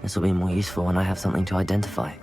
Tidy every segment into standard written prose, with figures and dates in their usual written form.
This will be more useful when I have something to identify.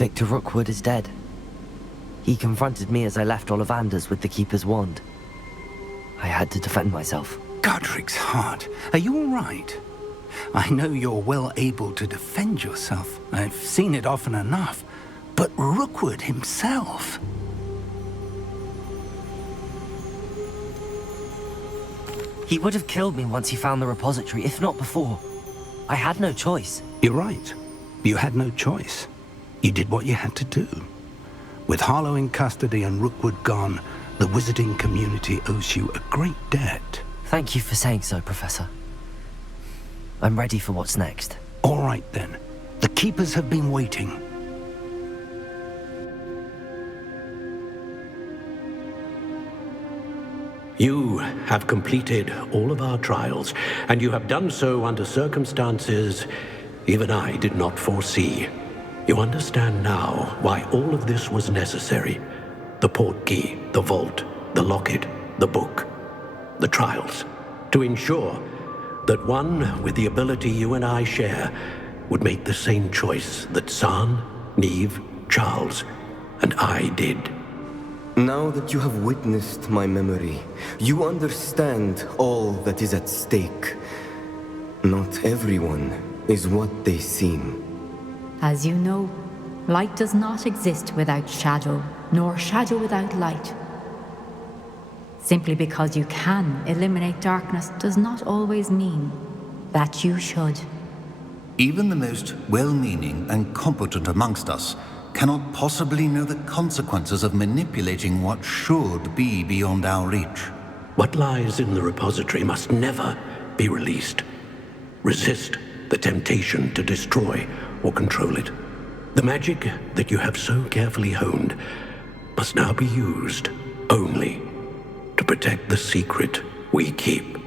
Victor Rookwood is dead. He confronted me as I left Ollivander's with the Keeper's wand. I had to defend myself. Godric's heart, are you all right? I know you're well able to defend yourself. I've seen it often enough. But Rookwood himself... He would have killed me once he found the repository, if not before. I had no choice. You're right. You had no choice. You did what you had to do. With Harlow in custody and Rookwood gone, the wizarding community owes you a great debt. Thank you for saying so, Professor. I'm ready for what's next. All right, then. The Keepers have been waiting. You have completed all of our trials, and you have done so under circumstances even I did not foresee. You understand now why all of this was necessary. The portkey, the vault, the locket, the book, the trials. To ensure that one with the ability you and I share would make the same choice that San, Neve, Charles, and I did. Now that you have witnessed my memory, you understand all that is at stake. Not everyone is what they seem. As you know, light does not exist without shadow, nor shadow without light. Simply because you can eliminate darkness does not always mean that you should. Even the most well-meaning and competent amongst us cannot possibly know the consequences of manipulating what should be beyond our reach. What lies in the repository must never be released. Resist the temptation to destroy or control it. The magic that you have so carefully honed must now be used only to protect the secret we keep.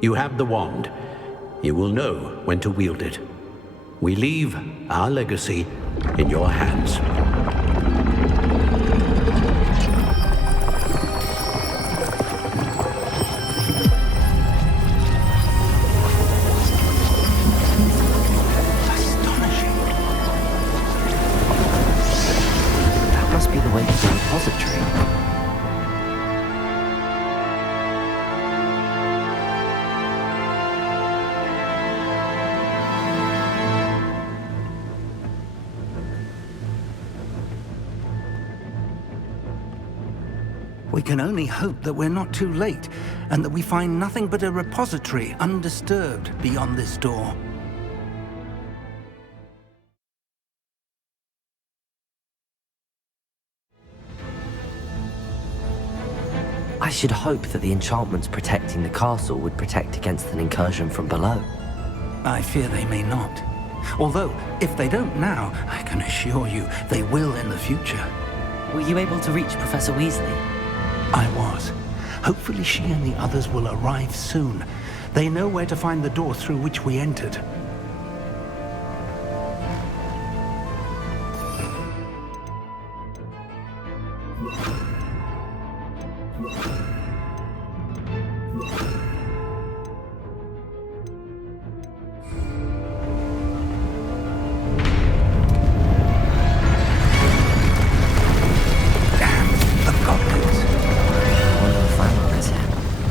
You have the wand. You will know when to wield it. We leave our legacy in your hands. That must be the way to the repository. We can only hope that we're not too late, and that we find nothing but a repository undisturbed beyond this door. I should hope that the enchantments protecting the castle would protect against an incursion from below. I fear they may not. Although, if they don't now, I can assure you they will in the future. Were you able to reach Professor Weasley? I was. Hopefully she and the others will arrive soon. They know where to find the door through which we entered.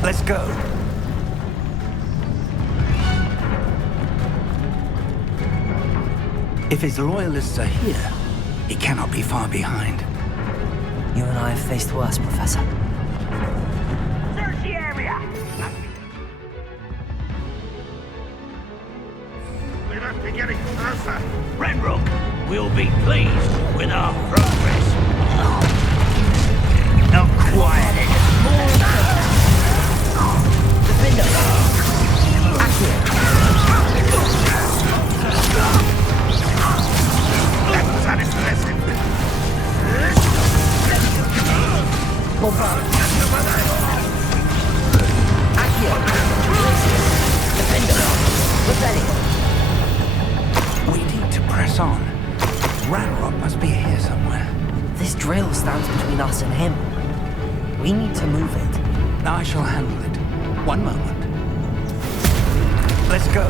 Let's go. If his loyalists are here, he cannot be far behind. You and I have faced worse, Professor. Search the area! We must be getting closer. Renbrook will be pleased with our progress. Now quiet it. Defender! That was impressive. Bombard! Accio! Defender! Rebellion! We need to press on. Ranrock must be here somewhere. This drill stands between us and him. We need to move it. I shall handle it. One moment. Let's go.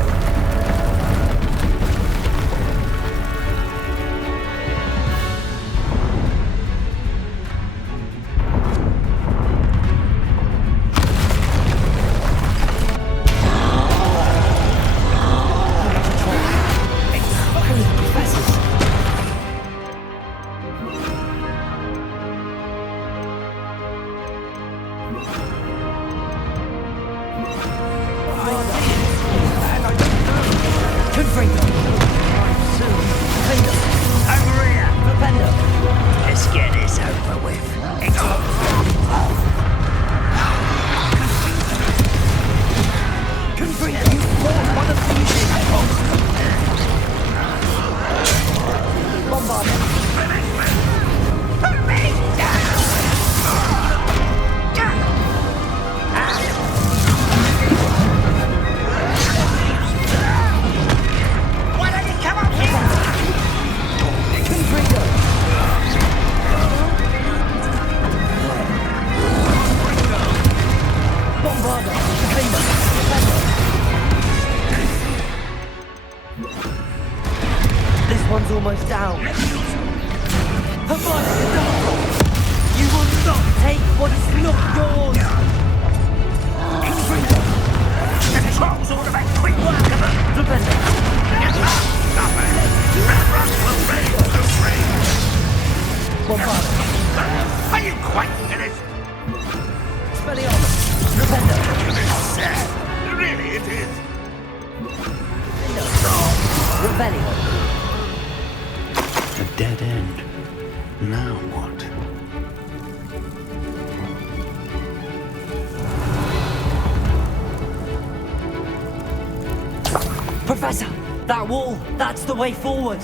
Let's get this over with. Why don't you come up here? This one's almost down. You will not take what is not yours! The trolls ought to make quick work of them. Defender! Nothing. Ranrock will raise the rage. Bombard! Are you quite finished? Expelliarmus! Defender! It's sad. Really, it is. Rebellion! A dead end. Now what? Professor! That wall! That's the way forward!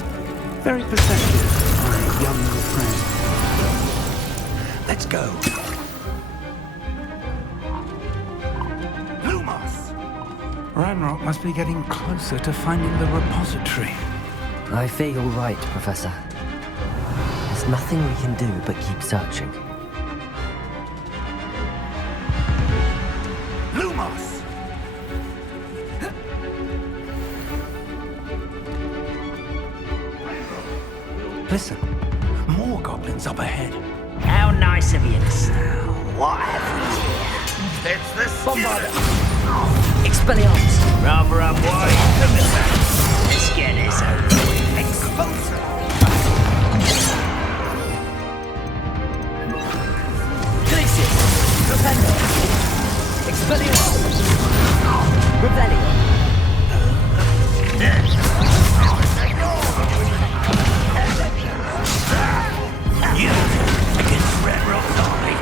Very perceptive, my young friend. Let's go. Lumos! Ranrock must be getting closer to finding the repository. I fear you're right, Professor. There's nothing we can do but keep searching. Lumos! Listen, more goblins up ahead. How nice of you to say. What have we here? It's the Bombard! student. Expelliarmus! Rather unwise. Let's get this over with. Expulsor. Glacius! Defender! Expelliarmus! Rebellion! You against Ranrock's army.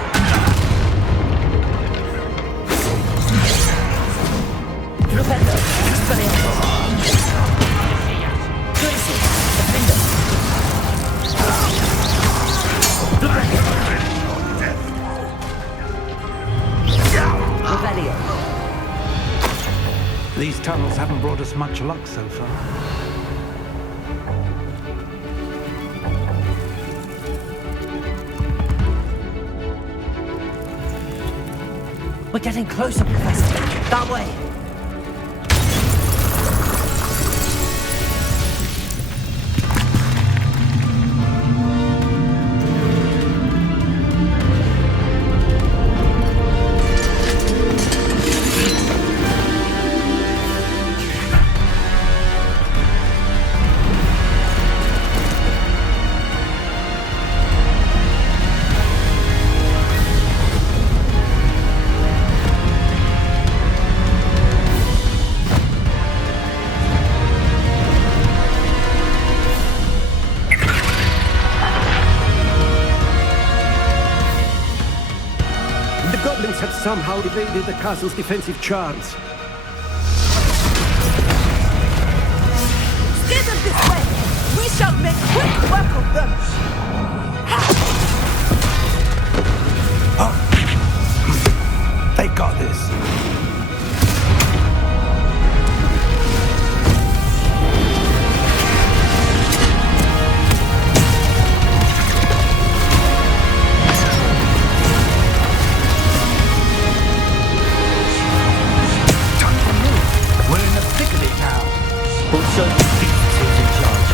Defender! Expelliarmus! Glacius! Defender! Rebellion! Revelio. These tunnels haven't brought us much luck so far. We're getting closer, Professor. That way. Have somehow evaded the castle's defensive charms. Steer them this way! We shall make quick work of them! They got this. Also, who's in charge?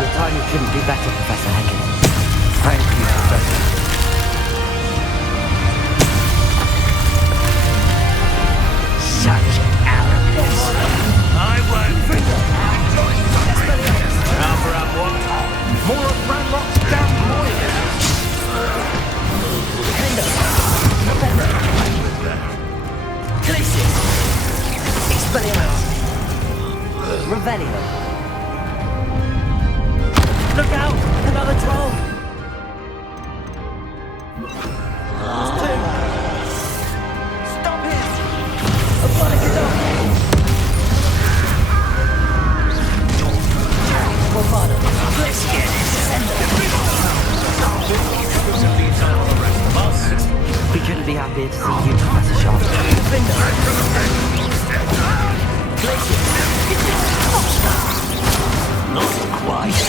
Your timing couldn't be better, Professor Hackett. Thank you, Professor. Such arrogance. I won't. Now for our what? More of Ranrock's damn lawyers! Glacius! Expelliarmus! Revelio! Look out! Another troll! There's two! Stop him! Apollo, get up! Bravado! Let's get it. Send them. We couldn't be happier to see you, Professor Sharp. Not quite.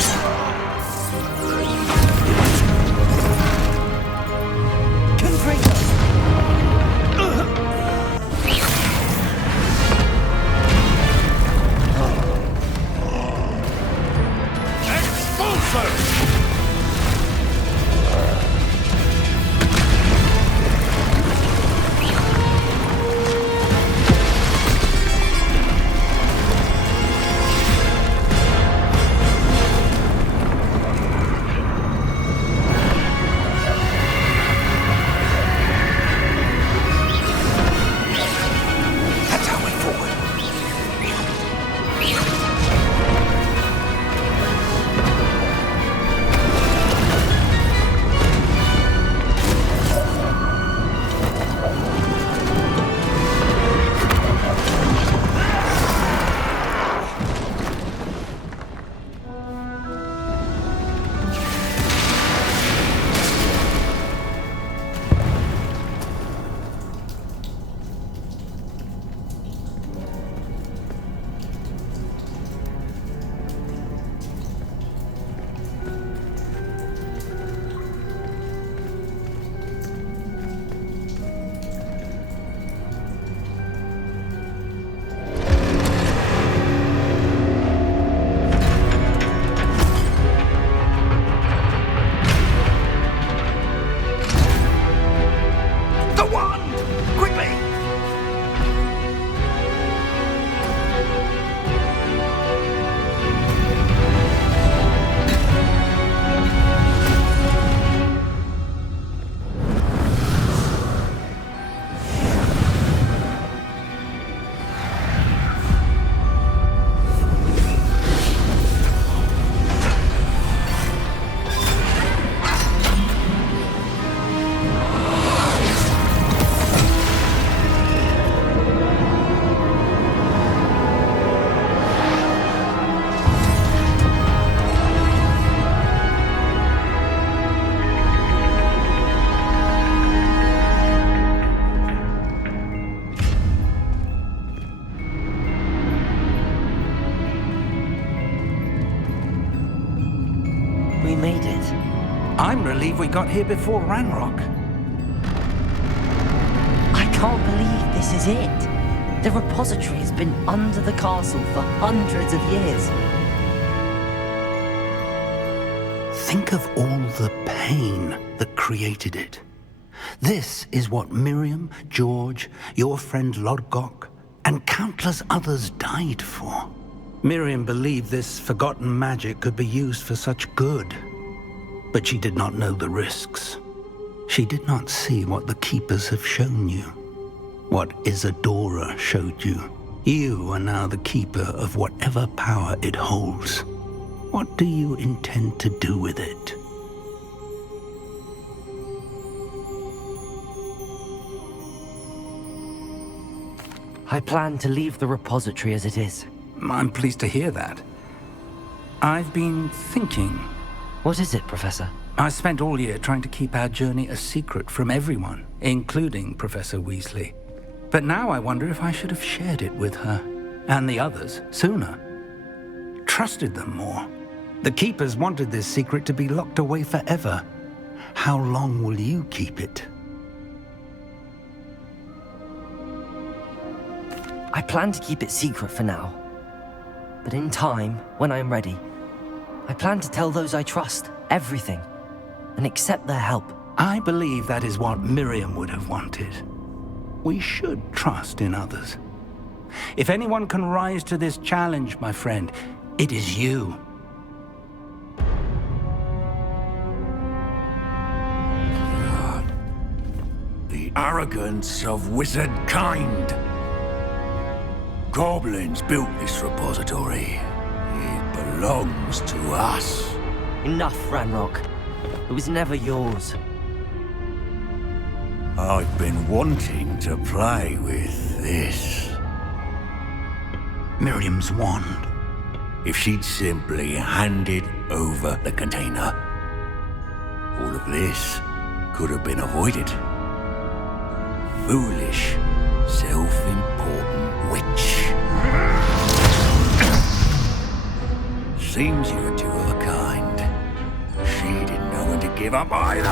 we got here before Ranrock. I can't believe this is it. The repository has been under the castle for hundreds of years. Think of all the pain that created it. This is what Miriam, George, your friend Lodgok, and countless others died for. Miriam believed this forgotten magic could be used for such good, but she did not know the risks. She did not see what the Keepers have shown you, what Isadora showed you. You are now the Keeper of whatever power it holds. What do you intend to do with it? I plan to leave the repository as it is. I'm pleased to hear that. I've been thinking. What is it, Professor? I spent all year trying to keep our journey a secret from everyone, including Professor Weasley. But now I wonder if I should have shared it with her, and the others, sooner. Trusted them more. The Keepers wanted this secret to be locked away forever. How long will you keep it? I plan to keep it secret for now. But in time, when I am ready, I plan to tell those I trust everything and accept their help. I believe that is what Miriam would have wanted. We should trust in others. If anyone can rise to this challenge, my friend, it is you. The arrogance of wizard kind. Goblins built this repository. It belongs to us. Enough, Ranrock. It was never yours. I've been wanting to play with this. Miriam's wand. If she'd simply handed over the container, all of this could have been avoided. Foolish, self-important witch. Seems you're two of a kind. She didn't know when to give up either.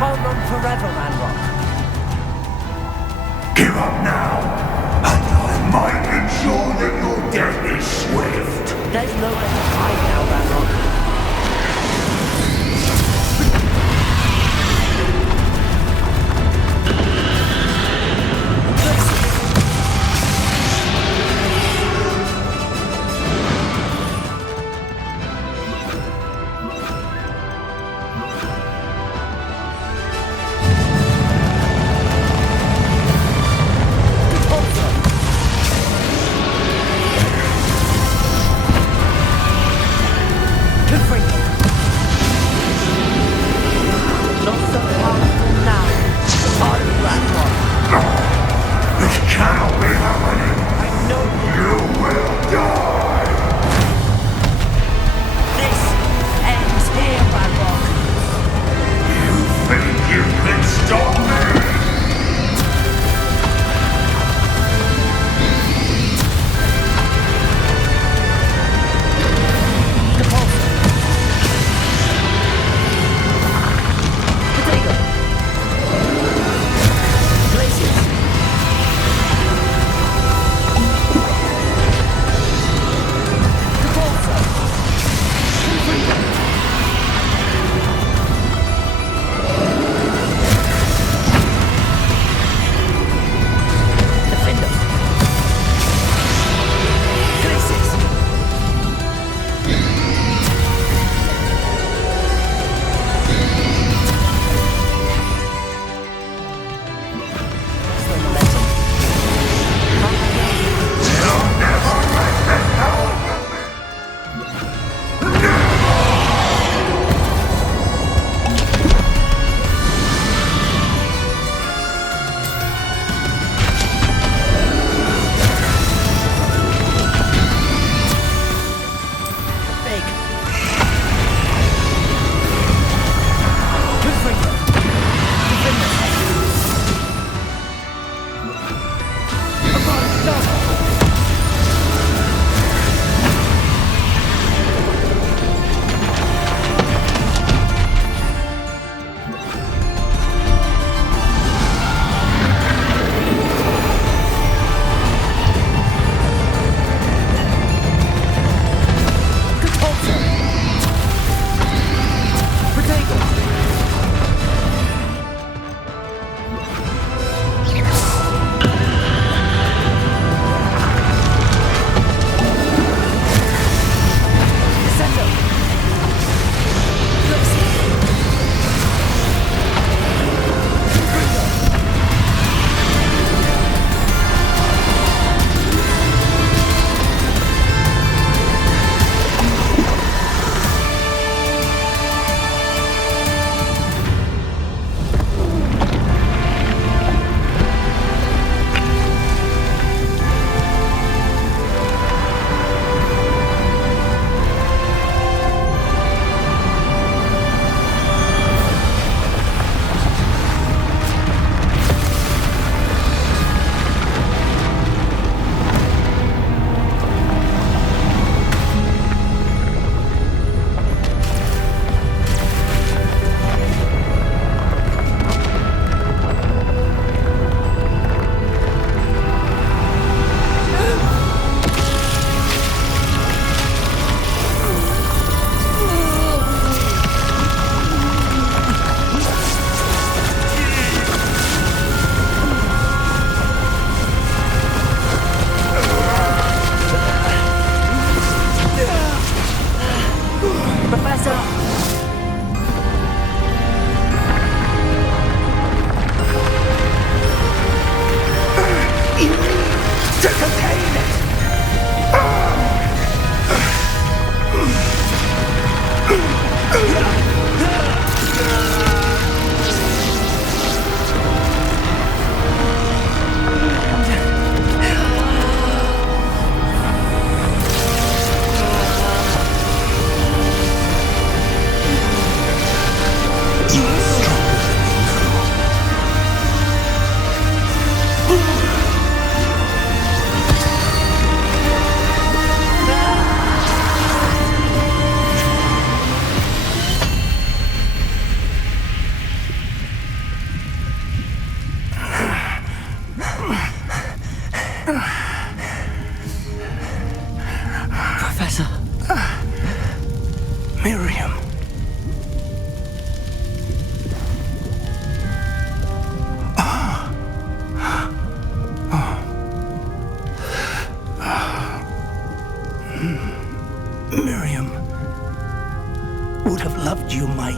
can't run forever, Ranrock. Give up now, and I might ensure that your death is swift. There's nowhere to hide now, Ranrock.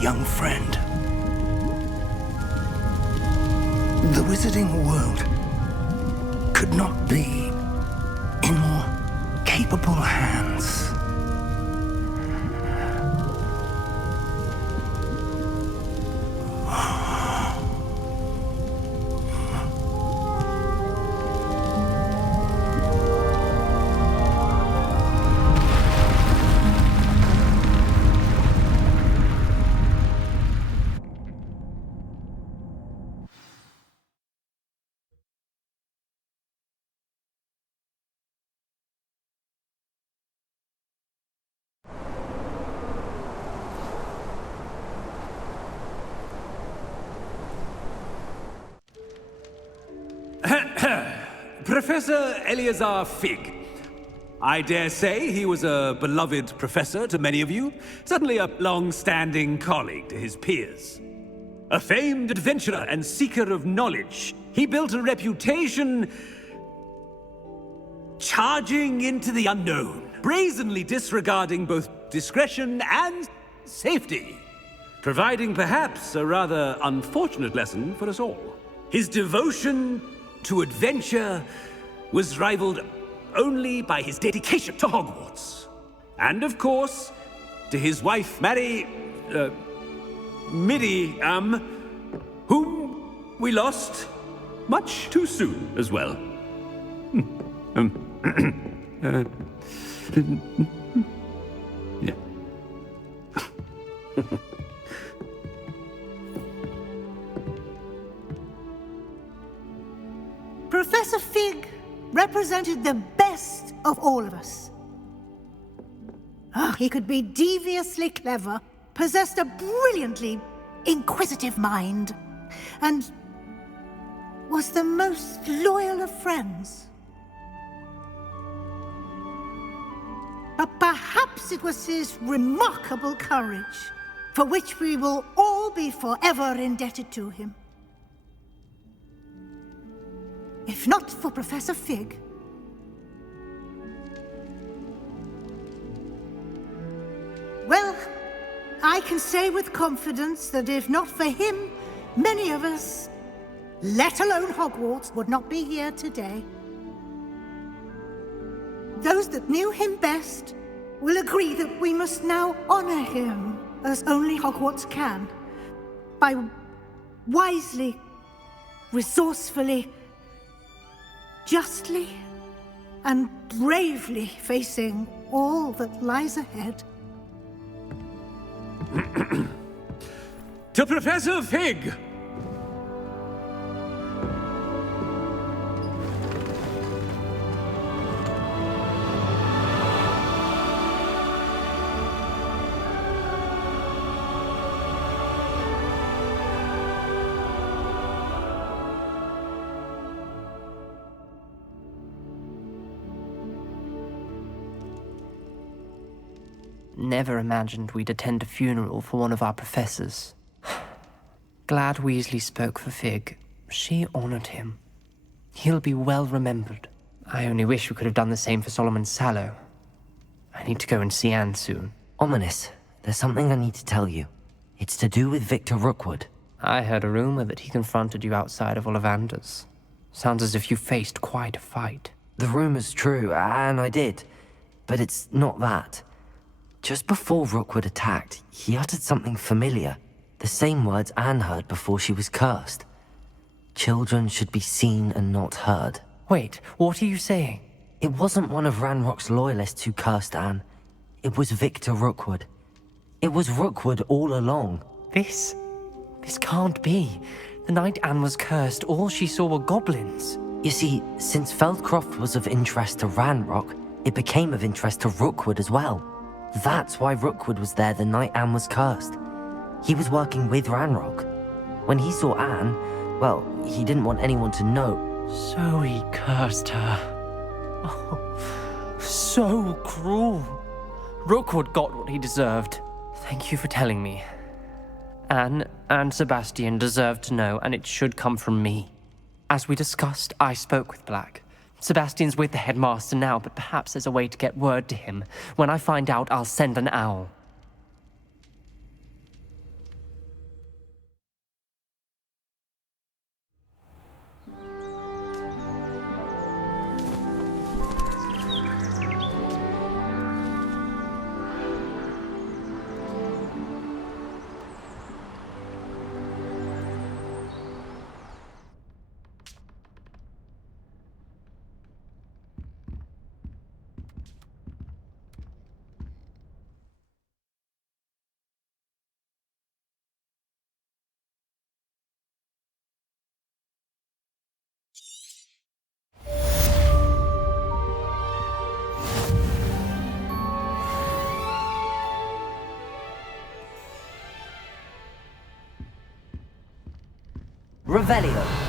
young friend. The wizarding world could not be in more capable hands. Professor Eleazar Fig. I dare say he was a beloved professor to many of you, certainly a long-standing colleague to his peers. A famed adventurer and seeker of knowledge, he built a reputation charging into the unknown, brazenly disregarding both discretion and safety, providing perhaps a rather unfortunate lesson for us all. His devotion to adventure was rivaled only by his dedication to Hogwarts. And of course, to his wife, Middy, whom we lost much too soon as well. Yeah. Professor Fig represented the best of all of us. He could be deviously clever, possessed a brilliantly inquisitive mind, and was the most loyal of friends. But perhaps it was his remarkable courage, for which we will all be forever indebted to him. If not for Professor Fig, well, I can say with confidence that if not for him, many of us, let alone Hogwarts, would not be here today. Those that knew him best will agree that we must now honor him as only Hogwarts can, by wisely, resourcefully, justly and bravely facing all that lies ahead. To Professor Fig! Never imagined we'd attend a funeral for one of our professors. Glad Weasley spoke for Fig. She honored him. He'll be well remembered. I only wish we could have done the same for Solomon Sallow. I need to go and see Anne soon. Ominous, there's something I need to tell you. It's to do with Victor Rookwood. I heard a rumor that he confronted you outside of Ollivander's. Sounds as if you faced quite a fight. The rumor's true, and I did. But it's not that. Just before Rookwood attacked, he uttered something familiar. The same words Anne heard before she was cursed. Children should be seen and not heard. Wait, what are you saying? It wasn't one of Ranrock's loyalists who cursed Anne. It was Victor Rookwood. It was Rookwood all along. This can't be. The night Anne was cursed, all she saw were goblins. You see, since Feldcroft was of interest to Ranrock, it became of interest to Rookwood as well. That's why Rookwood was there the night Anne was cursed. He was working with Ranrock. When he saw Anne, well, he didn't want anyone to know. So he cursed her. Oh, so cruel. Rookwood got what he deserved. Thank you for telling me. Anne and Sebastian deserve to know, and it should come from me. As we discussed, I spoke with Black. Sebastian's with the headmaster now, but perhaps there's a way to get word to him. When I find out, I'll send an owl. Revelio.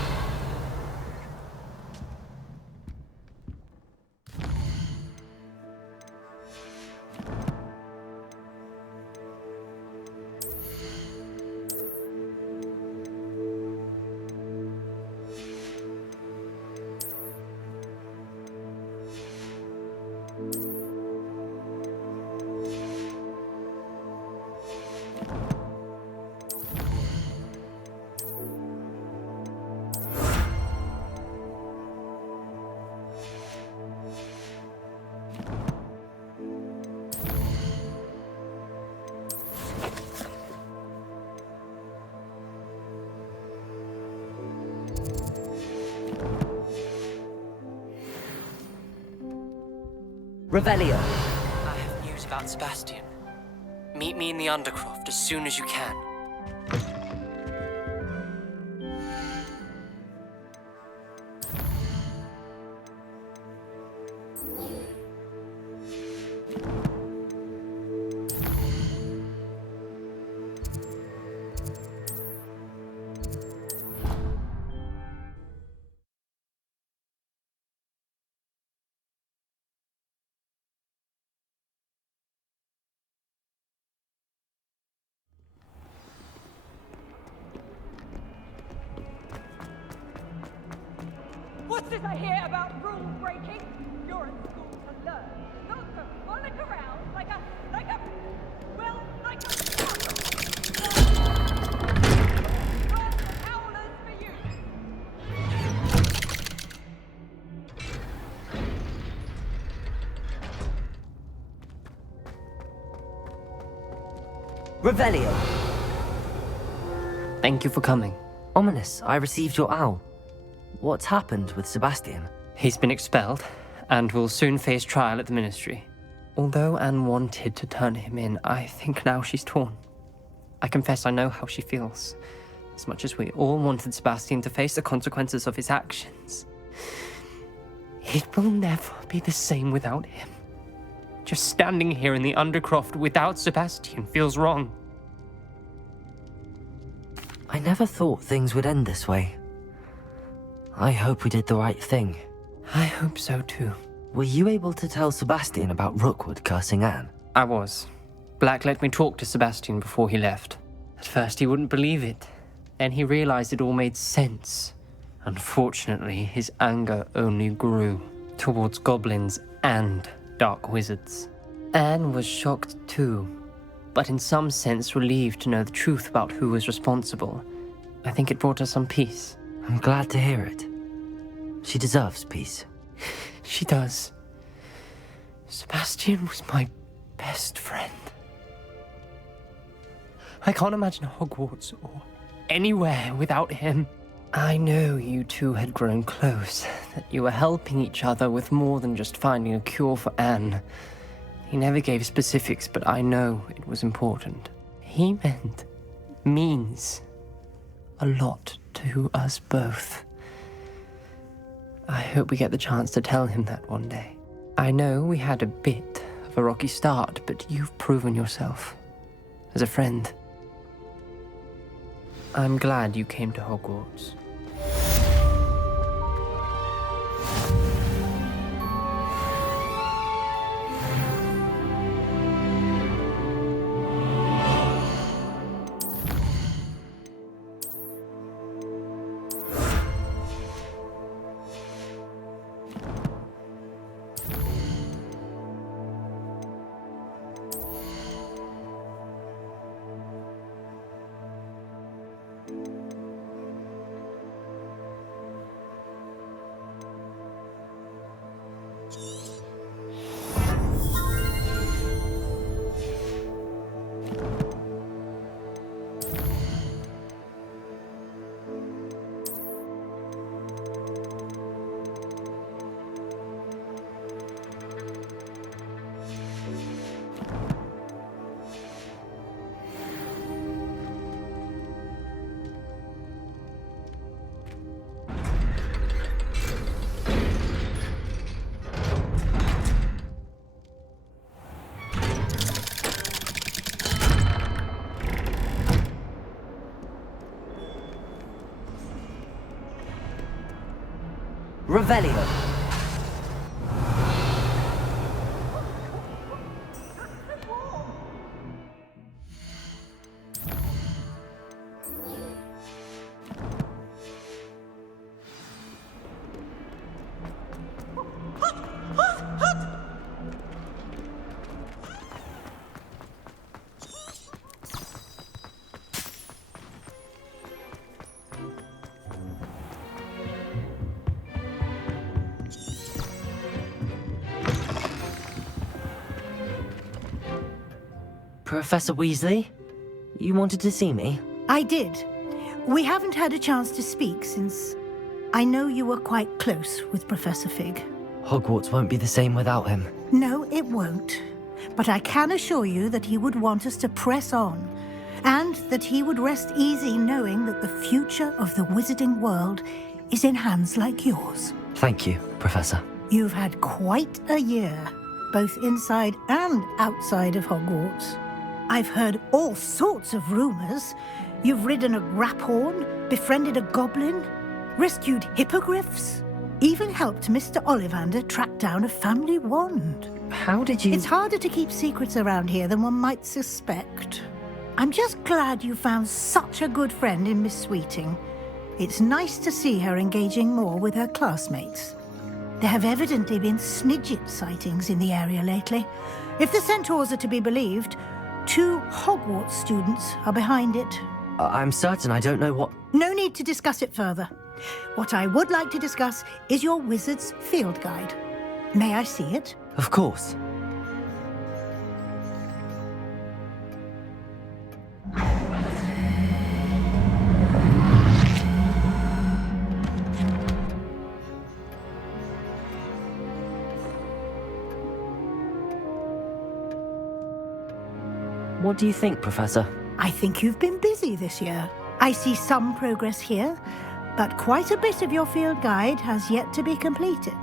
Revelio. I have news about Sebastian. Meet me in the Undercroft as soon as you can. What's this I hear about rule breaking? You're in school to learn, not to frolic around like a well, howlers for you. Revelio. Thank you for coming. Ominous, I received your owl. What's happened with Sebastian? He's been expelled, and will soon face trial at the Ministry. Although Anne wanted to turn him in, I think now she's torn. I confess I know how she feels. As much as we all wanted Sebastian to face the consequences of his actions, it will never be the same without him. Just standing here in the Undercroft without Sebastian feels wrong. I never thought things would end this way. I hope we did the right thing. I hope so too. Were you able to tell Sebastian about Rookwood cursing Anne? I was. Black let me talk to Sebastian before he left. At first he wouldn't believe it. Then he realized it all made sense. Unfortunately, his anger only grew towards goblins and dark wizards. Anne was shocked too, but in some sense relieved to know the truth about who was responsible. I think it brought her some peace. I'm glad to hear it. She deserves peace. She does. Sebastian was my best friend. I can't imagine Hogwarts or anywhere without him. I know you two had grown close, that you were helping each other with more than just finding a cure for Anne. He never gave specifics, but I know it was important. He means a lot to us both. I hope we get the chance to tell him that one day. I know we had a bit of a rocky start, but you've proven yourself as a friend. I'm glad you came to Hogwarts. Revelio. Professor Weasley, you wanted to see me? I did. We haven't had a chance to speak since I know you were quite close with Professor Fig. Hogwarts won't be the same without him. No, it won't. But I can assure you that he would want us to press on, and that he would rest easy knowing that the future of the wizarding world is in hands like yours. Thank you, Professor. You've had quite a year, both inside and outside of Hogwarts. I've heard all sorts of rumors. You've ridden a graphorn, befriended a goblin, rescued hippogriffs, even helped Mr. Ollivander track down a family wand. How did you... It's harder to keep secrets around here than one might suspect. I'm just glad you found such a good friend in Miss Sweeting. It's nice to see her engaging more with her classmates. There have evidently been Snidget sightings in the area lately. If the centaurs are to be believed, 2 Hogwarts students are behind it. I'm certain I don't know what... No need to discuss it further. What I would like to discuss is your wizard's field guide. May I see it? Of course. What do you think, Professor? I think you've been busy this year. I see some progress here, but quite a bit of your field guide has yet to be completed.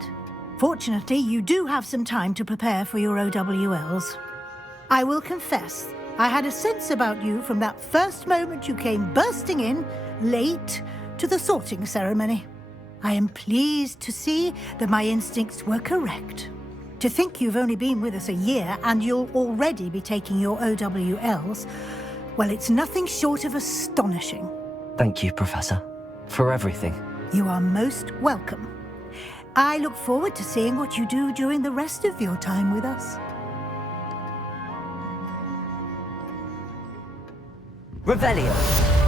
Fortunately, you do have some time to prepare for your OWLs. I will confess, I had a sense about you from that first moment you came bursting in, late, to the sorting ceremony. I am pleased to see that my instincts were correct. To think you've only been with us a year and you'll already be taking your OWLs, well, it's nothing short of astonishing. Thank you, Professor, for everything. You are most welcome. I look forward to seeing what you do during the rest of your time with us. Revelio.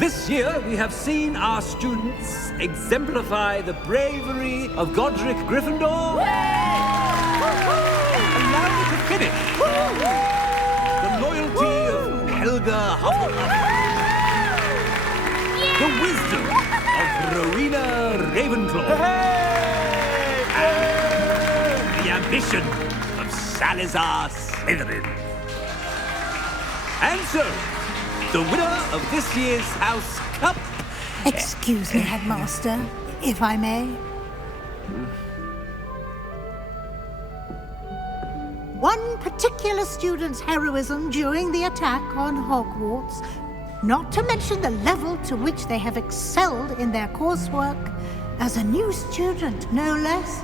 This year, we have seen our students exemplify the bravery of Godric Gryffindor. Allow me to finish. The loyalty of Helga Hufflepuff. The wisdom of Rowena Ravenclaw. And the ambition of Salazar Slytherin. And so, the winner of this year's House Cup... Excuse me, Headmaster, if I may. One particular student's heroism during the attack on Hogwarts, not to mention the level to which they have excelled in their coursework, as a new student, no less.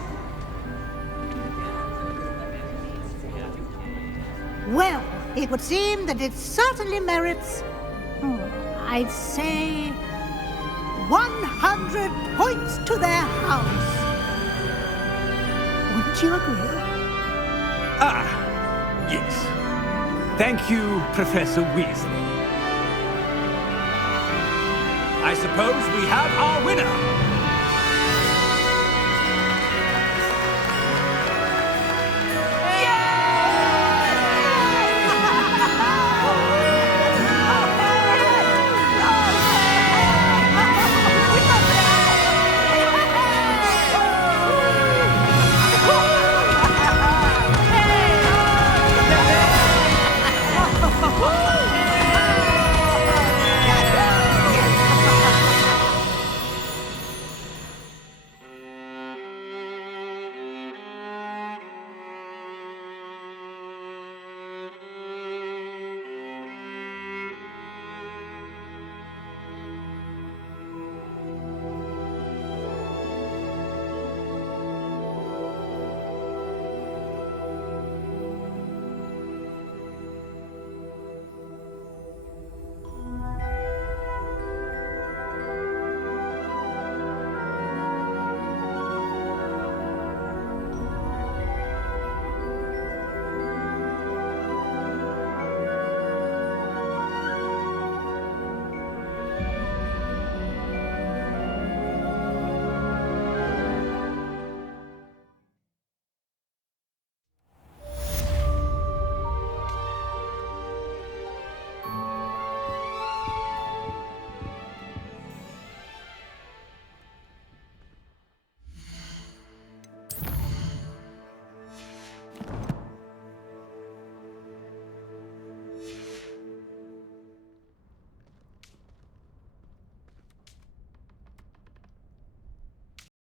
Well, it would seem that it certainly merits, I'd say, 100 points to their house. Wouldn't you agree? Ah, yes. Thank you, Professor Weasley. I suppose we have our winner.